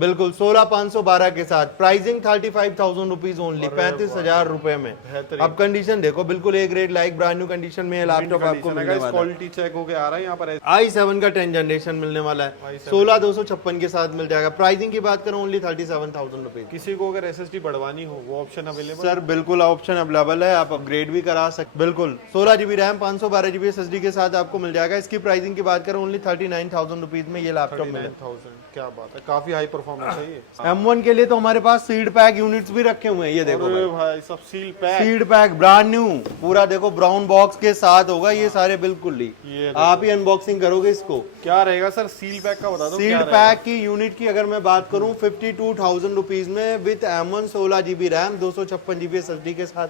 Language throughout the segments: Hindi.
बिल्कुल 16,512 के साथ प्राइसिंग 35,000 रुपीज ओनली, 35,000 रुपए में। अब कंडीशन देखो, बिल्कुल एक rate like brand new condition में लैपटॉप आपको मिलने वाला है। क्वालिटी चेक होके आ रहा है यहाँ पर। i7 का 10 जनरेशन मिलने वाला है, 16,256 के साथ मिल जाएगा। प्राइसिंग की बात करूं ओनली 37,000 रुपीज। किसी को अगर SSD बढ़वानी हो वो ऑप्शन अवेलेबल? सर बिल्कुल ऑप्शन अवेलेबल है, आप अपग्रेड भी करा सकते। बिल्कुल 16 GB रैम 512 GB SSD के साथ आपको मिल जाएगा। इसकी प्राइसिंग की बात करें ओनली 39,000 रुपीज में ये लैपटॉप मिलेगा। क्या बात है, काफी हाई परफॉर्मेंस है ये। M1 के लिए तो हमारे पास सीड पैक यूनिट्स भी रखे हुए हैं, ये देखो भाई सब सीड पैक ब्रांड न्यू पूरा देखो ब्राउन बॉक्स के साथ होगा ये सारे। बिल्कुल ही आप ही अनबॉक्सिंग करोगे इसको। क्या रहेगा सर सील पैक का बता दो। सीड पैक की यूनिट की अगर मैं बात करूं 52,000 रुपीज में with M1 16 GB RAM 256 GB SSD के साथ।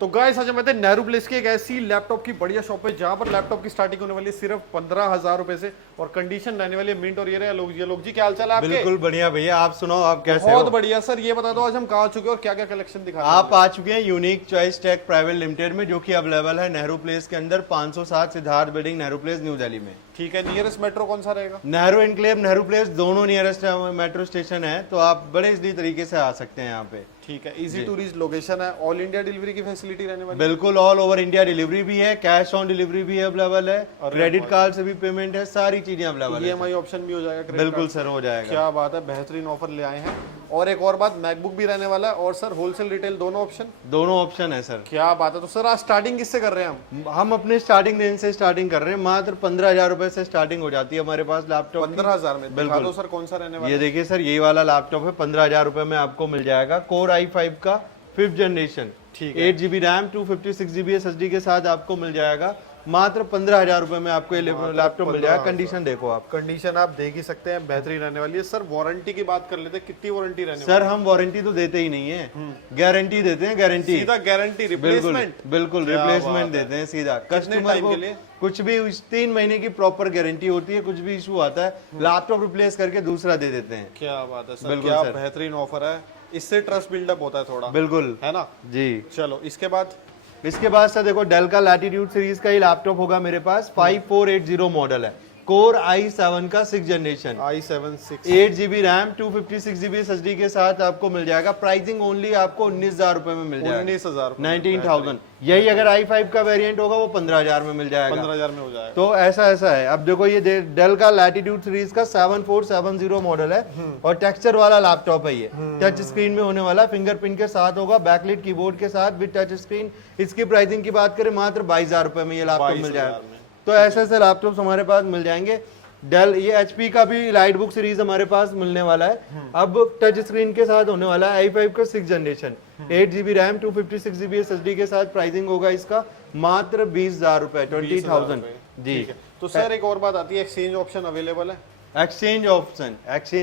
तो गाइस आज हम आते हैं नेहरू प्लेस की एक ऐसी लैपटॉप की बढ़िया शॉप है जहां पर लैपटॉप की स्टार्टिंग होने वाली है सिर्फ 15,000 रुपए से और कंडीशन रहने वाली है मिंट। और ये रहे लोग जी, क्या हाल चाल है आपके? बिल्कुल बढ़िया भैया, आप सुनाओ आप कैसे हो? बहुत बढ़िया सर। ये बता दो आज हम कहाँ चुके हैं और क्या क्या कलेक्शन दिखा रहे हैं? आप आ चुके हैं unique choice tech private limited में, जो कि अवेलेबल है नेहरू प्लेस के अंदर 507 Siddharth building Nehru place new Delhi में। ठीक है, नियरेस्ट मेट्रो कौन सा रहेगा? नेहरू एनक्लेव नेहरू प्लेस दोनों नियरेस्ट मेट्रो स्टेशन है, तो आप बड़े इजली तरीके से आ सकते हैं यहाँ पे। ठीक है, इजी टू रीच लोकेशन है। ऑल इंडिया डिलीवरी की फैसिलिटी रहने वाली? बिल्कुल ऑल ओवर इंडिया डिलीवरी भी है, कैश ऑन डिलीवरी भी अवेलेबल है, क्रेडिट कार्ड से भी पेमेंट है, सारी चीजें अवेलेबल है। EMI ऑप्शन भी हो जाएगा? बिल्कुल सर हो जाएगा। क्या बात है, बेहतरीन ऑफर ले आए हैं। और एक और बात, मैकबुक भी रहने वाला है और सर होलसेल रिटेल दोनों ऑप्शन? दोनों ऑप्शन है सर। क्या बात है। तो सर आज स्टार्टिंग किससे कर रहे हैं हम अपने स्टार्टिंग रेंज से स्टार्टिंग कर रहे हैं, मात्र 15,000 रुपए से स्टार्टिंग हो जाती है हमारे पास लैपटॉप। 15,000 में? बिल्कुल। दो सर कौन सा रहने वाला? ये देखिए सर, ये वाला लैपटॉप है 15,000 रुपए में आपको मिल जाएगा। कोर i5 का 5th जनरेशन, ठीक है, 8 GB रैम 256 GB SSD के साथ आपको मिल जाएगा। मात्र 15,000 रुपए में आपको लैपटॉप मिल जाएगा। कंडीशन देखो आप, कंडीशन आप देख ही सकते हैं, बेहतरीन रहने वाली है। सर वारंटी की बात कर लेते हैं, कितनी वारंटी रहने? सर हम वारंटी तो देते ही नहीं है, गारंटी देते हैं। गारंटी सीधा गारंटी, रिप्लेसमेंट? बिल्कुल रिप्लेसमेंट देते हैं सीधा कस्टमर को। कुछ भी 3 महीने की प्रॉपर गारंटी होती है, कुछ भी इशू आता है लैपटॉप रिप्लेस करके दूसरा दे देते हैं। क्या बात है सर, क्या बेहतरीन ऑफर है। इससे ट्रस्ट बिल्डअप होता है थोड़ा। बिल्कुल है ना जी। चलो इसके बाद सर देखो डेल का लैटिट्यूड सीरीज का ही लैपटॉप होगा मेरे पास। 5480 मॉडल है, कोर i7 का 6th generation, i7 6, 8 GB RAM 256 GB SSD के साथ आपको मिल जाएगा। प्राइसिंग ओनली आपको 19,000 रुपए में मिल जाएगा। 19,000, 19,000। यही अगर i5 का वेरिएंट होगा वो 15,000 में मिल जाएगा। 15,000 में हो जाएगा। तो ऐसा है। अब देखो ये डेल का लैटिट्यूड सीरीज का 7470 मॉडल है और टेक्सचर वाला लैपटॉप है ये। टच स्क्रीन में होने वाला, फिंगरप्रिंट के साथ होगा, बैकलिट कीबोर्ड के साथ विद टच स्क्रीन। इसकी प्राइसिंग की बात करें मात्र 22,000 रुपए में ये लैपटॉप मिल जाएगा। तो ऐसे लैपटॉप्स हमारे पास मिल जाएंगे। डेल ये HP का भी लाइट बुक सीरीज हमारे पास मिलने वाला है। अब टच स्क्रीन के साथ होने वाला है i5 का 6th generation, 8 GB RAM 256 GB SSD के साथ। प्राइसिंग होगा इसका मात्र 20,000 रुपए, 20,000 जी। तो सर एक और बात आती है, एक्सचेंज ऑप्शन अवेलेबल है? एक्सचेंज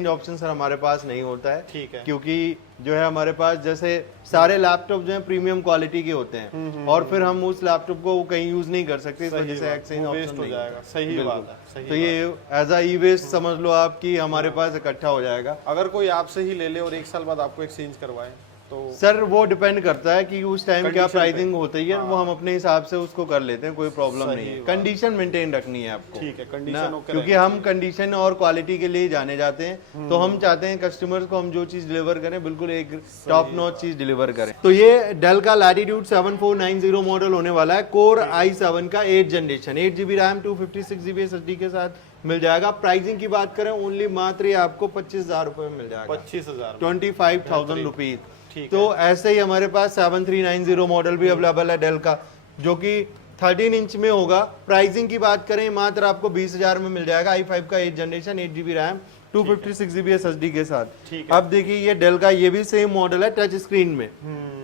ऑप्शन सर हमारे पास नहीं होता है। ठीक है, क्योंकि जो है हमारे पास जैसे सारे लैपटॉप जो है प्रीमियम क्वालिटी के होते हैं और फिर हम उस लैपटॉप को कहीं यूज नहीं कर सकते, इस वजह से एक्सचेंज ऑप्शन हो जाएगा। सही बात है। तो ये एज ई वेस्ट समझ लो आप कि हमारे पास इकट्ठा हो जाएगा। अगर कोई आपसे ही ले ले और 1 साल बाद आपको एक्सचेंज करवाए तो? सर वो डिपेंड करता है कि उस टाइम क्या प्राइसिंग होती है, वो हम अपने हिसाब से उसको कर लेते हैं, कोई प्रॉब्लम नहीं है। कंडीशन मेंटेन रखनी है आपको। ठीक है, कंडीशन ओके। क्योंकि हम कंडीशन और क्वालिटी के लिए जाने जाते हैं, तो हम चाहते हैं कस्टमर्स को हम जो चीज डिलीवर करें बिल्कुल एक टॉप नॉच चीज डिलीवर करें। तो ये डेल का लैटिट्यूड 7490 मॉडल होने वाला है, कोर i7 का 8th generation, 8 GB RAM 256 GB SSD के साथ मिल जाएगा। प्राइसिंग की बात करें ओनली मात्र ये आपको 25,000 रुपए में मिल जाएगा। 25,000, 25,000 रुपीज। ठीक तो ऐसे ही हमारे पास 7390 मॉडल भी अवेलेबल है डेल का, जो कि 13 इंच में होगा। प्राइसिंग की बात करें मात्र आपको 20,000 में मिल जाएगा। i5 का 8th generation, 8 GB RAM 256 GB SSD के साथ। अब देखिए ये डेल का ये भी सेम मॉडल है टच स्क्रीन में।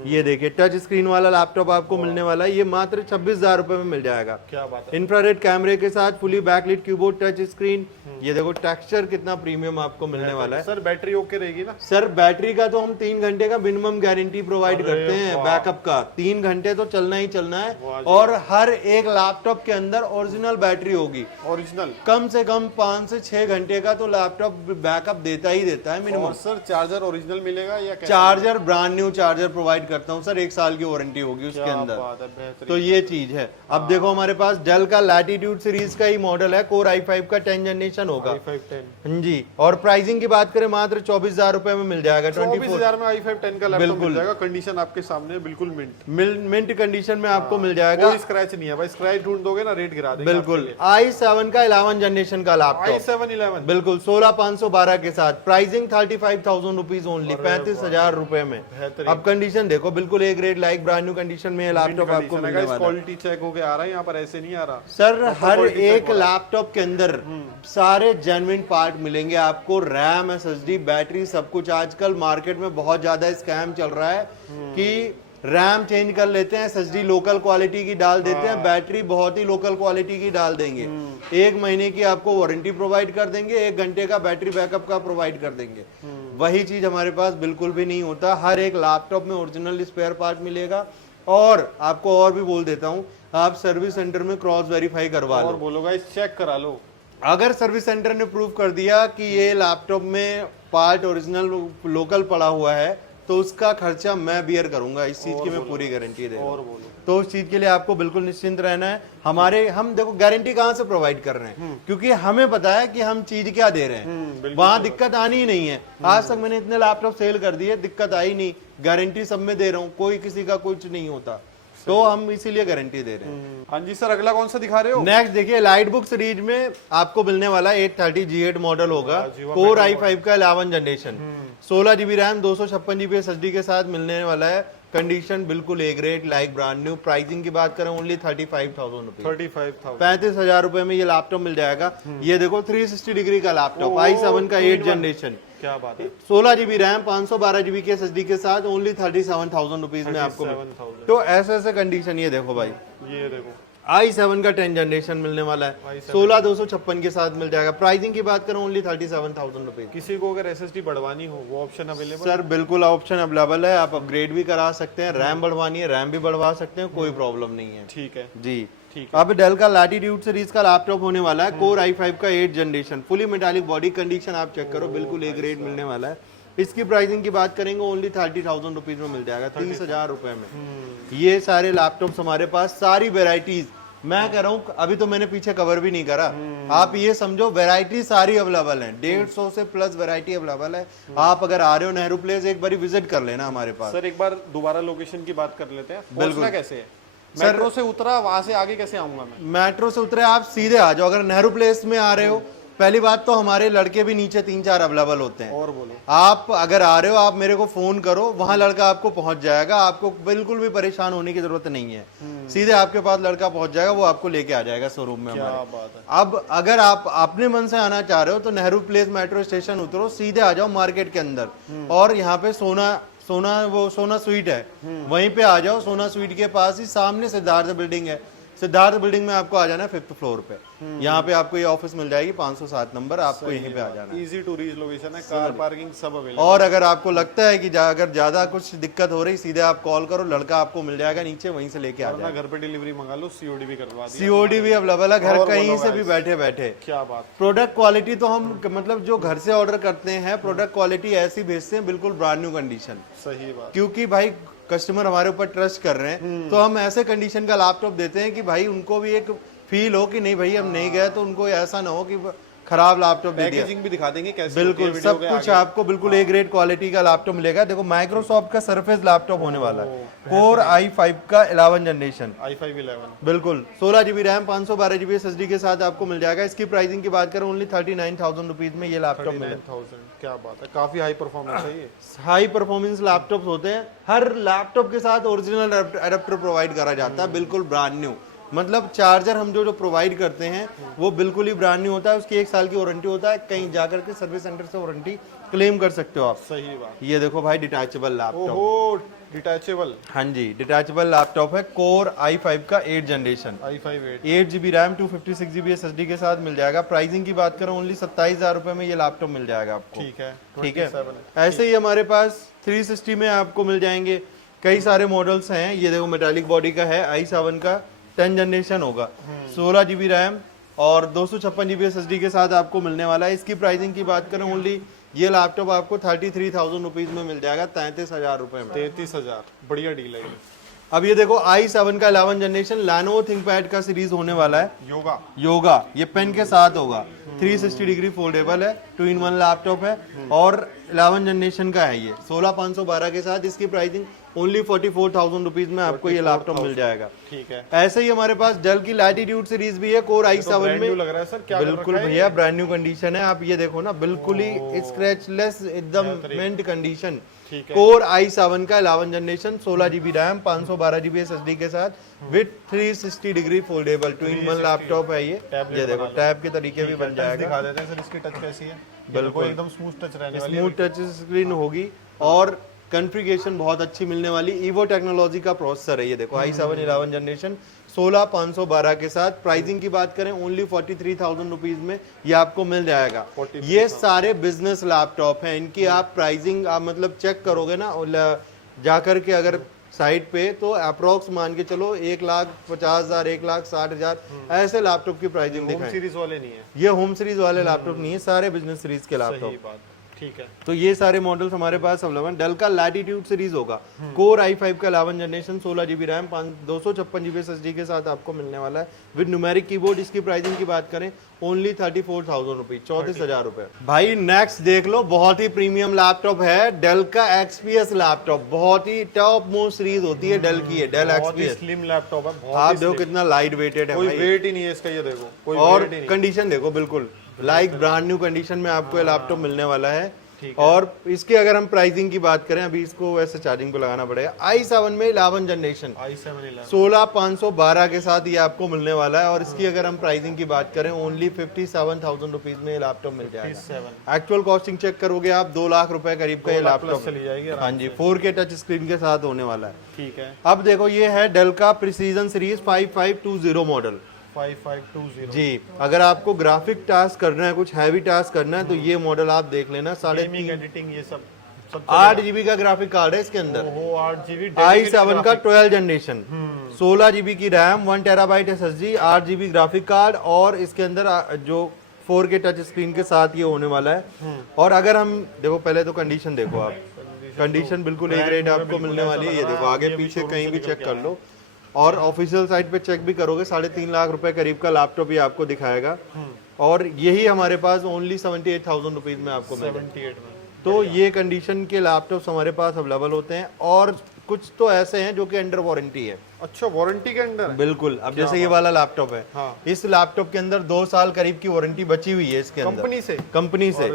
ये देखिए टच स्क्रीन वाला लैपटॉप आपको मिलने वाला है, ये मात्र 26,000 रुपए में मिल जाएगा। क्या बात है। इंफ्रारेड कैमरे के साथ, fully backlit keyboard, touch screen. ये देखो टेक्सचर कितना प्रीमियम आपको मिलने वाला है। सर बैटरी ओके रहेगी ना? सर बैटरी का तो हम 3 घंटे का मिनिमम गारंटी प्रोवाइड करते हैं बैकअप का। 3 घंटे तो चलना ही चलना है और हर एक लैपटॉप के अंदर ओरिजिनल बैटरी होगी। ओरिजिनल कम से कम 5 से 6 घंटे का तो लैपटॉप बैकअप देता ही देता है मिनिमम। सर चार्जर ओरिजिनल मिलेगा या charger brand new charger provide करता हूँ सर, 1 साल की वारंटी होगी उसके क्या अंदर। बात है, बेहतरीन। तो ये चीज है। अब देखो हमारे पास डेल का लैटिट्यूड सीरीज का ही मॉडल है, कोर i5 का 10 जनरेशन होगा। i5-10 हाँ जी, और प्राइसिंग की बात करें मात्र 24,000 रुपए में मिल जाएगा। 24,000 में i5-10 का लैपटॉप बिल्कुल। मिल जाएगा। कंडीशन आपके सामने है, बिल्कुल मिंट मिंट कंडीशन में आपको मिल जाएगा। कोई स्क्रैच नहीं है भाई, स्क्रैच ढूंढ दोगे ना रेट गिरा देंगे बिल्कुल। i7 का 11 जनरेशन का लैपटॉप, i7-11 बिल्कुल 16,512 के साथ, प्राइसिंग 35,000 रुपीज ओनली, 35,000 रुपए में। बेहतरीन। अब कंडीशन देखो, बिल्कुल A grade like brand new condition में लैपटॉप आपको मिलने वाला है। क्वालिटी चेक होके आ रहा है यहाँ पर, ऐसे नहीं आ रहा सर हर quality check एक हो रहा है। लैपटॉप के अंदर सारे जेन्युइन पार्ट मिलेंगे आपको, रैम, एसएसडी, बैटरी, सब कुछ। आजकल मार्केट में बहुत ज्यादा स्कैम चल रहा है कि रैम चेंज कर लेते हैं, एसएसडी लोकल क्वालिटी की डाल देते हैं, बैटरी बहुत ही लोकल क्वालिटी की डाल देंगे। 1 महीने की आपको वारंटी प्रोवाइड कर देंगे, 1 घंटे का बैटरी बैकअप का प्रोवाइड कर देंगे। वही चीज हमारे पास बिल्कुल भी नहीं होता। हर एक लैपटॉप में ओरिजिनल स्पेयर पार्ट मिलेगा। और आपको और भी बोल देता हूँ, आप सर्विस सेंटर में क्रॉस वेरीफाई करवा लो। और बोलो गाइस चेक करा लो। अगर सर्विस सेंटर ने प्रूव कर दिया कि ये लैपटॉप में पार्ट ओरिजिनल लोकल पड़ा हुआ है, तो उसका खर्चा मैं बियर करूंगा। इस चीज की मैं पूरी गारंटी दे रहा और हूं। बोलो। तो उस चीज के लिए आपको बिल्कुल निश्चिंत रहना है। हम देखो गारंटी कहाँ से प्रोवाइड कर रहे हैं, क्योंकि हमें पता है कि हम चीज क्या दे रहे हैं। वहां दिक्कत आनी ही नहीं है। आज तक मैंने इतने लैपटॉप सेल कर दिए, दिक्कत आई नहीं। गारंटी सब में दे रहा हूँ, कोई किसी का कुछ नहीं होता, तो हम इसीलिए गारंटी दे रहे हैं। हाँ जी सर, अगला कौन सा दिखा रहे हो? नेक्स्ट देखिए, लाइट बुक सीरीज में आपको मिलने वाला 830 G8 मॉडल होगा, कोर i5 का 11 generation, 16 GB RAM, 256 GB SSD के साथ मिलने वाला है। कंडीशन बिल्कुल A grade like brand new. Pricing की बात करें ओनली 35,000 रुपीज, 35,000 35,000 रुपए में ये लैपटॉप मिल जाएगा। ये देखो 360 डिग्री का लैपटॉप, i7 का 8 जनरेशन, क्या बात है। 16 GB रैम, 512 GB के SSD के साथ, ओनली 37,000 रुपीज में आपको 37,000 तो ऐसे ऐसे कंडीशन। ये देखो भाई, ये देखो i7 का 10 जनरेशन मिलने वाला है, 16,256 के साथ मिल जाएगा। प्राइसिंग की बात करें ओनली 37,000 रुपीज। किसी को अगर एसएसडी बढ़वानी हो वो ऑप्शन अवेलेबल? सर बिल्कुल ऑप्शन अवेलेबल है, आप अपग्रेड भी करा सकते हैं। रैम बढ़वानी है, रैम भी बढ़वा सकते हैं, कोई प्रॉब्लम नहीं है। ठीक है जी ठीक अब डेल का लैटिट्यूड सीरीज का लैपटॉप होने वाला है, कोर i5 का 8 generation, fully metallic body condition आप चेक करो, बिल्कुल ए ग्रेड मिलने वाला है। इसकी प्राइसिंग की बात करेंगे ओनली 30,000 रुपीज में मिल जाएगा, 30,000 रुपए में। ये सारे लैपटॉप्स हमारे पास, सारी वेराइटीज मैं कह रहा हूँ, अभी तो मैंने पीछे कवर भी नहीं करा। आप ये समझो वैरायटी सारी अवेलेबल है, 150 से प्लस वैरायटी अवेलेबल है। आप अगर आ रहे हो नेहरू प्लेस, एक बार विजिट कर लेना हमारे पास। सर एक बार दोबारा लोकेशन की बात कर लेते हैं। पहुंचना कैसे है? मेट्रो से उतरा, वहां से आगे कैसे आऊंगा मैं? मेट्रो से उतरे आप सीधे आ जाओ। अगर नेहरू प्लेस में आ रहे हो, पहली बात तो हमारे लड़के भी नीचे 3-4 अवेलेबल होते हैं। और बोलो। आप अगर आ रहे हो, आप मेरे को फोन करो, वहां लड़का आपको पहुंच जाएगा। आपको बिल्कुल भी परेशान होने की जरूरत नहीं है, सीधे आपके पास लड़का पहुंच जाएगा, वो आपको लेके आ जाएगा शोरूम में क्या हमारे। बात है। अब अगर आप अपने मन से आना चाह रहे हो तो नेहरू प्लेस मेट्रो स्टेशन उतरो, सीधे आ जाओ मार्केट के अंदर, और यहाँ पे सोना स्वीट है, वहीं पे आ जाओ। सोना स्वीट के पास ही सामने सिद्धार्थ बिल्डिंग है, सिद्धार्थ बिल्डिंग में आपको आ जाना है 5th फ्लोर पे। यहाँ पे आपको ये ऑफिस मिल जाएगी 507 नंबर, आपको यहीं पे आ जाना है। इजी टू रीच लोकेशन है, कार पार्किंग सब अवेलेबल। और अगर आपको लगता है कि अगर ज्यादा कुछ दिक्कत हो रही, सीधे आप कॉल करो, लड़का आपको मिल जाएगा नीचे, वहीं से लेके आ वरना जाएगा। घर पे डिलीवरी मंगा लो, सीओडी भी करवा दिया। सीओडी भी अवेलेबल है, घर और कहीं बोलो से भी guys। बैठे बैठे। क्या बात। प्रोडक्ट क्वालिटी तो हम मतलब जो घर से ऑर्डर करते हैं, प्रोडक्ट क्वालिटी ऐसी भेजते हैं, बिल्कुल ब्रांड न्यू कंडीशन। सही बात। क्योंकि भाई कस्टमर हमारे ऊपर ट्रस्ट कर रहे हैं, तो हम ऐसे कंडीशन का लैपटॉप देते हैं कि भाई उनको भी एक फील हो कि नहीं भाई हम नहीं गए, तो उनको ऐसा ना हो कि खराब लैपटॉप दे दिया। पैकेजिंग भी दिखा देंगे कैसे बिल्कुल सब कुछ आपको बिल्कुल ए ग्रेड क्वालिटी का लैपटॉप मिलेगा। देखो माइक्रोसॉफ्ट का सरफेस लैपटॉप होने वाला है, कोर i5 का 11 जनरेशन, i5-11 बिल्कुल 16 GB रैम, 512 GB SSD के साथ आपको मिल जाएगा। इसकी प्राइसिंग की बात करें ओनली 39,000 रुपीज में ये लैपटॉप मिलेगा। 39,000 क्या बात है, काफी हाई परफॉर्मेंस है ये। हाई परफॉर्मेंस लैपटॉप होते हैं, हर लैपटॉप के साथ ओरिजिनल अडेप्टर प्रोवाइड करा जाता है, बिल्कुल ब्रांड न्यू। मतलब चार्जर हम जो प्रोवाइड करते हैं वो बिल्कुल ही ब्रांड न्यू होता है, उसकी 1 साल की वारंटी होता है। कहीं जाकर के सर्विस सेंटर से वारंटी क्लेम कर सकते हो आप। सही बात। ये देखो भाई डिटैचेबल लैपटॉप, ओहो डिटैचेबल। हाँ जी डिटैचेबल लैपटॉप है, कोर i5 का 8 generation, i5-8 8 GB RAM, 256 GB SSD के साथ मिल जाएगा। प्राइसिंग की बात करें ओनली 27,000 रुपए में ये लैपटॉप मिल जाएगा आपको। ठीक है। ठीक है, 27 ऐसे ही हमारे पास 360 में आपको मिल जाएंगे कई सारे मॉडल्स हैं। ये देखो मेटालिक बॉडी का है, i7 का 10 जनरेशन होगा, 16 GB रैम और 256 GB SSD के साथ आपको मिलने वाला है। इसकी प्राइसिंग की बात करें ओनली ये लैपटॉप आपको 33,000 रुपीज में मिल जाएगा, 33,000 रुपए में। 33,000 बढ़िया डील है ये। अब ये देखो i7 का 11 जनरेशन Lenovo ThinkPad का सीरीज होने वाला है। योगा ये पेन के साथ होगा, 360 डिग्री फोल्डेबल है, 2-in-1 लैपटॉप है और 11 जनरेशन का है ये 16,512 के साथ। इसकी प्राइसिंग ओनली 44,000 रुपीज में आपको ये लैपटॉप मिल जाएगा। ठीक है। ऐसे ही हमारे पास डेल की लैटिट्यूड सीरीज भी है Core i7 में। लग रहा है सर, क्या बिल्कुल भैया ब्रांड न्यू कंडीशन है। आप ये देखो ना, बिल्कुल ही स्क्रैचलेस, एकदम मिंट कंडीशन। Core i7 का 11 generation, 16 GB RAM, 512 GB SSD के साथ with 360 degree foldable 2-in-1 laptop है ये। ये देखो टैब के तरीके भी बन जाएगा। दिखा देते हैं सर इसकी टच कैसी है। बिल्कुल एकदम स्मूथ टच रहने वाली है। स्मूथ टच स्क्रीन होगी और कॉन्फ़िगरेशन बहुत अच्छी मिलने वाली। ईवो टेक्नोलॉजी का प्रोसेसर है ये देखो, i7 11 जनरेशन 16,512 के साथ। प्राइसिंग की बात करें ओनली 43,000 रुपीज में ये आपको मिल जाएगा। ये सारे बिजनेस लैपटॉप हैं, इनकी आप प्राइसिंग आप मतलब चेक करोगे ना जाकर के अगर साइट पे, तो अप्रोक्स मान के चलो 1,50,000 1,60,000 ऐसे लैपटॉप की प्राइसिंग दिखाएं। होम सीरीज वाले नहीं है ये, होम सीरीज वाले लैपटॉप नहीं है, सारे बिजनेस सीरीज के लैपटॉप। ठीक है। तो ये सारे मॉडल्स हमारे पास अवेलेबल। डेल का लैटिट्यूड सीरीज होगा, कोर i5 का 11 generation, 16 GB RAM, 256 GB SSD के साथ आपको मिलने वाला है विद न्यूमेरिक कीबोर्ड। इसकी प्राइसिंग की बात करें ओनली 34,000 रुपीज, 34,000 रुपए। भाई नेक्स्ट देख लो, बहुत ही प्रीमियम लैपटॉप है डेल का XPS लैपटॉप। बहुत ही टॉप मोस्ट सीरीज होती है डेल की, है डेल XPS। स्लिम लैपटॉप है, आप देखो कितना लाइट वेटेड है, कोई वेट ही नहीं है इसका। ये देखो कोई और वेट ही नहीं। कंडीशन देखो बिल्कुल लाइक ब्रांड न्यू कंडीशन में आपको ये लैपटॉप मिलने वाला है। और इसकी अगर हम प्राइसिंग की बात करें, अभी इसको वैसे चार्जिंग पे लगाना पड़ेगा। i7 में 11 जनरेशन 16,512 के साथ ये आपको मिलने वाला है। और इसकी अगर हम प्राइसिंग की बात करें ओनली 57,000 रुपीज में ये लैपटॉप मिल जाएगा। एक्चुअल कॉस्टिंग चेक करोगे आप 2 लाख रुपए करीब का ये लैपटॉप चली जाएगी। हाँ जी, 4K टच स्क्रीन के साथ होने वाला है। ठीक है। अब देखो ये है डेल का प्रिसीजन सीरीज 5520 मॉडल 5520 जी। अगर आपको ग्राफिक टास्क करना है, कुछ हैवी टास्क करना है, तो ये मॉडल आप देख लेना। 3.5 एडिटिंग ये सब 8 GB का ग्राफिक कार्ड है इसके अंदर। 8 GB i7 का 12 जनरेशन, 16 GB की RAM, 1 TB SSD, 8 GB graphic card और इसके अंदर जो 4K टच स्क्रीन के साथ ये होने वाला है। और अगर हम देखो, पहले तो कंडीशन देखो आप, कंडीशन बिल्कुल एक रेट आपको मिलने वाली है। ये देखो आगे पीछे कहीं भी चेक कर लो। और ऑफिशियल साइट पे चेक भी करोगे 3.5 लाख रुपए करीब का लैपटॉप ये आपको दिखाएगा। और यही हमारे पास ओनली 78,000 रुपीज में आपको मिलेगा। तो ये कंडीशन के लैपटॉप्स हमारे पास अवेलेबल होते हैं। और कुछ तो ऐसे हैं जो कि अंडर वारंटी है। अच्छा, वारंटी के अंडर? बिल्कुल। अब जैसे ये वाला लैपटॉप है, हाँ। इस लैपटॉप के अंदर 2 साल करीब की वारंटी बची हुई है इसके अंदर कंपनी से।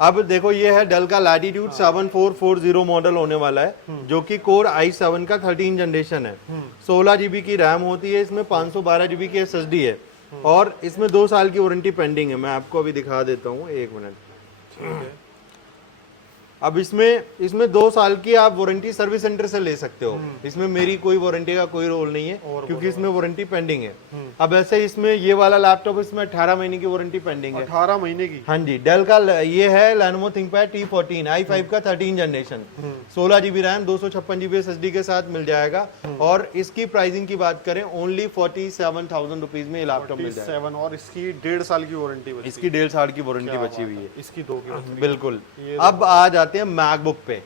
अब देखो ये है डेल का लैटिट्यूड 7440 मॉडल होने वाला है, जो कि कोर i7 का 13 जनरेशन है। 16 GB की रैम होती है इसमें, 512 GB की SSD है और इसमें 2 साल की वारंटी पेंडिंग है। मैं आपको अभी दिखा देता हूँ, 1 मिनट। अब इसमें 2 साल की आप वारंटी सर्विस सेंटर से ले सकते हो। इसमें मेरी कोई वारंटी का कोई रोल नहीं है, क्योंकि इसमें वारंटी पेंडिंग है। अब ऐसे इसमें ये वाला लैपटॉप, इसमें 18 महीने की वारंटी पेंडिंग है। 18 महीने की? हाँ जी। डेल का ये है Lenovo ThinkPad T14 i5 का 13 generation, 16 GB RAM, 256 GB SSD के साथ मिल जाएगा। और इसकी प्राइसिंग की बात करें ओनली 47,000 रुपीज में लैपटॉप मिल जाएगा। और इसकी 1.5 साल की वारंटी, इसकी 1.5 साल की वारंटी बची हुई है। इसकी 2 की बिल्कुल। अब आ जाते हैं मैकबुक पे।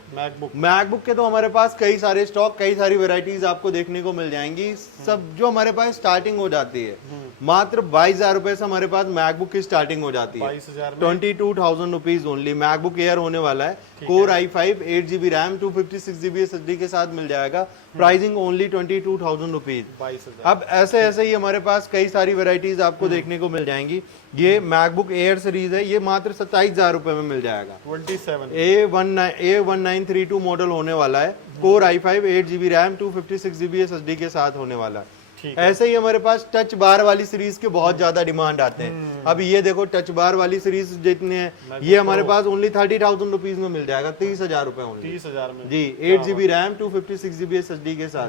मैकबुक के तो हमारे पास कई सारे स्टॉक, कई सारी वेराइटीज आपको देखने को मिल जाएंगी। सब जो हमारे पास स्टार्टिंग हो जाती है मात्र 22,000 रुपए से हमारे पास मैकबुक की स्टार्टिंग हो जाती है। 22,000 रुपीज ओनली। मैकबुक एयर होने वाला है, core i5, 8 GB RAM, 256 GB SSD के साथ मिल जाएगा। Pricing only 22,000 rupees. अब ऐसे ऐसे ही हमारे पास कई सारी वेराइटीज आपको देखने को मिल जाएंगी। ये मैकबुक एयर सीरीज है, ये मात्र 27,000 रुपए में मिल जाएगा। 1932 मॉडल होने वाला है, core i5, 8 GB RAM, 256 GB SSD के साथ होने वाला है। ऐसे ही हमारे पास टच बार वाली सीरीज के बहुत ज्यादा डिमांड आते हैं। अब ये देखो टच बार वाली सीरीज जितने हैं, ये हमारे पास ओनली 30,000 रुपीज में मिल जाएगा, 30,000 रुपए ओनली। 30,000 में जी। 8 GB रैम, 256 GB SSD के साथ।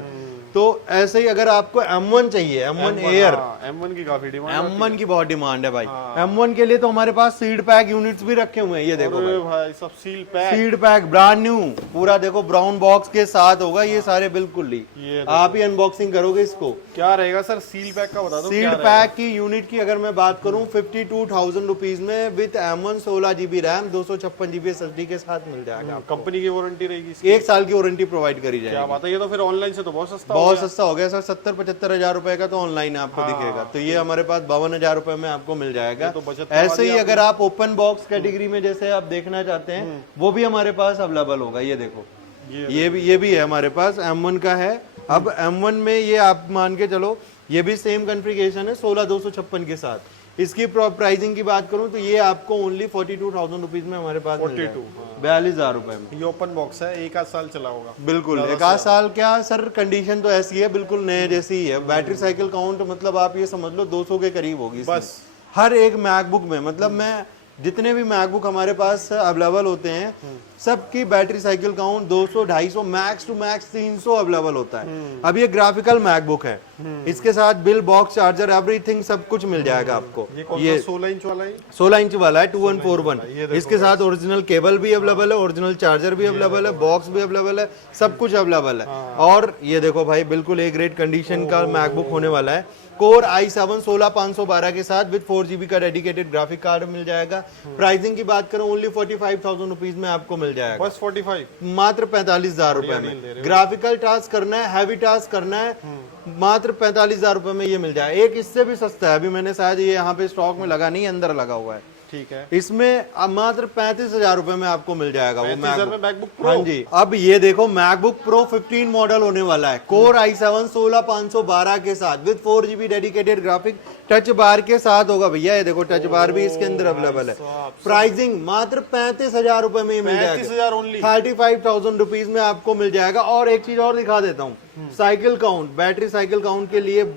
तो ऐसे ही अगर आपको M1 चाहिए, M1 एयर, M1 की काफी डिमांड, M1 की बहुत डिमांड है भाई। M1 के लिए तो हमारे पास सीड पैक यूनिट्स भी रखे हुए हैं, ये देखो भाई, भाई सब seal pack, seed pack brand new, पूरा देखो ब्राउन बॉक्स के साथ होगा ये सारे, बिल्कुल ही ये आप ही अनबॉक्सिंग करोगे इसको। क्या रहेगा सर सील पैक का, बता दो। सीड पैक की यूनिट की अगर मैं बात करूं 52,000 रुपीज में with M1 16 GB RAM 256 GB SSD के साथ मिल जाएगा। कंपनी की वारंटी रहेगी इसकी, 1 साल की वारंटी प्रोवाइड करी क्या जाएगी। बात है, ये तो फिर ऑनलाइन से तो बहुत सस्ता, बहुत सस्ता हो गया सर, 70-75 हजार रुपए का तो ऑनलाइन आपको दिखेगा, तो ये हमारे पास 52 हजार रुपए में आपको मिल जाएगा। तो बचत ऐसे ही अगर आप ओपन बॉक्स कैटेगरी में जैसे आप देखना चाहते हैं वो भी हमारे पास अवेलेबल होगा। ये देखो ये भी है हमारे पास, M1 का है। अब M1 में ये आप मान के चलो ये भी सेम कॉन्फ़िगरेशन है 16256 के साथ। इसकी प्राइसिंग की बात करूं तो ये आपको ओनली 42,000 रुपीज में हमारे पास 42,000 रुपए में। ये ओपन बॉक्स है, 1 आध साल चला होगा, बिल्कुल 1 आध साल क्या सर, कंडीशन तो ऐसी है बिल्कुल नए जैसी ही है। बैटरी साइकिल काउंट मतलब आप ये समझ लो 200 के करीब होगी बस हर एक मैकबुक में। मतलब मैं जितने भी मैकबुक हमारे पास अवेलेबल होते हैं सबकी battery cycle count 200 250 max to max 300 available होता है। अब ये ग्राफिकल मैकबुक है, इसके साथ बिल बॉक्स चार्जर एवरीथिंग सब कुछ मिल जाएगा आपको। ये 16 इंच वाला है, 16 इंच वाला है 2141। इसके साथ ओरिजिनल केबल भी अवेलेबल है, ओरिजिनल चार्जर भी अवेलेबल है, बॉक्स भी अवेलेबल है, सब कुछ अवेलेबल है। और ये देखो भाई बिल्कुल ए ग्रेड कंडीशन का मैकबुक होने वाला है। कोर i7 16512 के साथ विद 4 GB का डेडिकेटेड ग्राफिक कार्ड मिल जाएगा। प्राइसिंग की बात करूं ओनली 45,000 रुपीज में आपको मिल जाएगा, बस 45, मात्र 45,000 रुपए में। ग्राफिकल टास्क करना है, हैवी टास्क करना है, मात्र 45,000 रुपए में ये मिल जाएगा। एक इससे भी सस्ता है, अभी मैंने शायद ये यहाँ पे स्टॉक में लगा नहीं, अंदर लगा हुआ है, ठीक है। इसमें अब मात्र 35,000 रुपए में आपको मिल जाएगा वो मैकबुक प्रो। हाँ जी, अब ये देखो मैकबुक प्रो 15 मॉडल होने वाला है, कोर i7 16512 के साथ with 4 GB dedicated graphic, touch bar के साथ होगा भैया। ये देखो टच बार भी इसके अंदर अवेलेबल है। प्राइसिंग मात्र 35,000 रुपए में मिल जाएगा, 35,000 ओनली, 35,000 रुपीज में आपको मिल जाएगा। और एक चीज और दिखा देता हूँ, cycle count, battery cycle count के लिए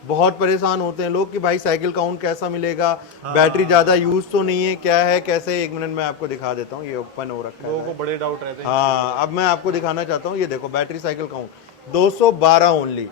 बहुत परेशान होते हैं लोग कि भाई साइकिल काउंट कैसा मिलेगा, बैटरी ज्यादा यूज तो नहीं है, क्या है कैसे, 1 मिनट में आपको दिखा देता हूँ। ये ओपन हो रखा है, लोगों को बड़े डाउट रहते हैं। हाँ अब मैं आपको दिखाना चाहता हूँ, ये देखो बैटरी साइकिल काउंट 212 ओनली,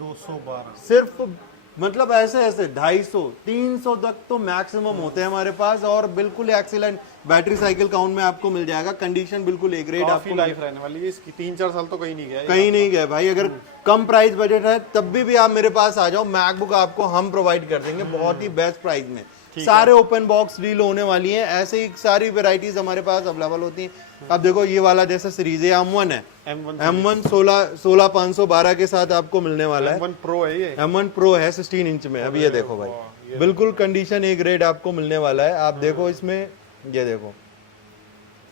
212 सिर्फ मतलब ऐसे 250 300 तक तो मैक्सिमम होते हैं हमारे पास। और बिल्कुल एक्सीलेंट बैटरी साइकिल काउंट में आपको मिल जाएगा, कंडीशन बिल्कुल ए ग्रेड, आपको लाइफ रहने वाली है इसकी, 3-4 साल तो कहीं नहीं गया, कहीं नहीं गया भाई। अगर कम प्राइस बजट है तब भी आप मेरे पास आ जाओ, मैकबुक आपको हम प्रोवाइड कर देंगे बहुत ही बेस्ट प्राइस में। सारे ओपन बॉक्स डील होने वाली है, ऐसे ही सारी वेराइटीज हमारे पास अवेलेबल होती हैं। अब देखो ये वाला जैसा सीरीज है M1 है, M1 16512 के साथ आपको मिलने वाला है। M1 प्रो है ये, M1 प्रो है 16 इंच में। अब ये देखो भाई बिल्कुल कंडीशन ए ग्रेड आपको मिलने वाला है। आप देखो इसमें, ये देखो,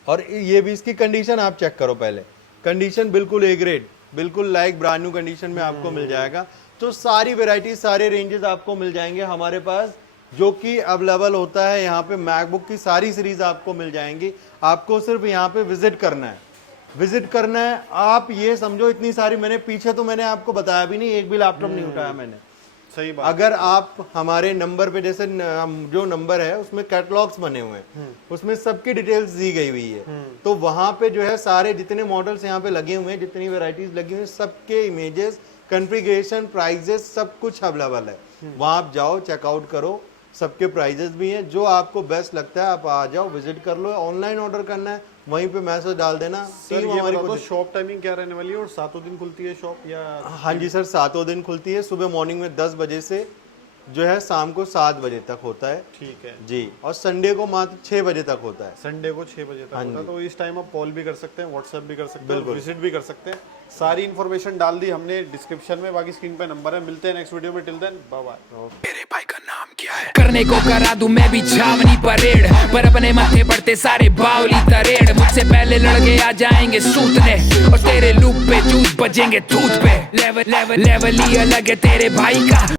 और ये भी इसकी कंडीशन आप चेक करो पहले, कंडीशन बिल्कुल ए ग्रेड, बिल्कुल लाइक ब्रांड न्यू कंडीशन में आपको मिल जाएगा। तो सारी वेराइटी, सारे रेंजेस आपको मिल जाएंगे हमारे पास, जो कि अवेलेबल होता है यहाँ पे। मैकबुक की सारी सीरीज आपको मिल जाएंगी, आपको सिर्फ यहाँ पे विजिट करना है, विजिट करना है। आप ये समझो इतनी सारी, मैंने आपको बताया भी नहीं, एक भी लैपटॉप नहीं उठाया मैंने, सही बात। अगर आप हमारे नंबर पे, जैसे जो नंबर है उसमें कैटलॉग्स बने हुए हैं, उसमें सबकी डिटेल्स दी गई हुई है, तो वहां पे जो है सारे जितने मॉडल्स यहाँ पे लगे हुए हैं, जितनी वेराइटीज लगी हुई हैं, सबके इमेजेस, कॉन्फ़िगरेशन, प्राइजेस सब कुछ अवेलेबल है। वहां आप जाओ, चेकआउट करो, सबके प्राइजेस भी हैं, जो आपको बेस्ट लगता है आप आ जाओ, विजिट कर लो। ऑनलाइन ऑर्डर करना है वहीं पे मैसेज डाल देना। सर ये हमारी तो शॉप टाइमिंग क्या रहने वाली है, और 7 दिन खुलती है शॉप या? हाँ जी सर, 7 दिन खुलती है, सुबह मॉर्निंग में 10 बजे से जो है शाम को 7 बजे तक होता है। ठीक है जी, और संडे को मात्र 6 बजे तक होता है। संडे को 6 बजे तक होता है, तो इस टाइम आप कॉल भी कर सकते हैं, व्हाट्सएप भी कर सकते हैं, विजिट भी कर सकते हैं। सारी इन्फॉर्मेशन डाल दी हमने डिस्क्रिप्शन में, बाकी स्क्रीन पे नंबर है। मिलते हैं नेक्स्ट वीडियो में, टिल देन बाय बाय। मेरे भाई का नाम क्या है? करने को करा दूं मैं भी छावनी परेड, पर अपने माथे पड़ते सारे बावली तरेड़। मुझसे पहले लड़के आ जाएंगे सूतने, और तेरे लूप पे जूस बजेंगे थूत पे। लेवल ही अलग है तेरे भाई का।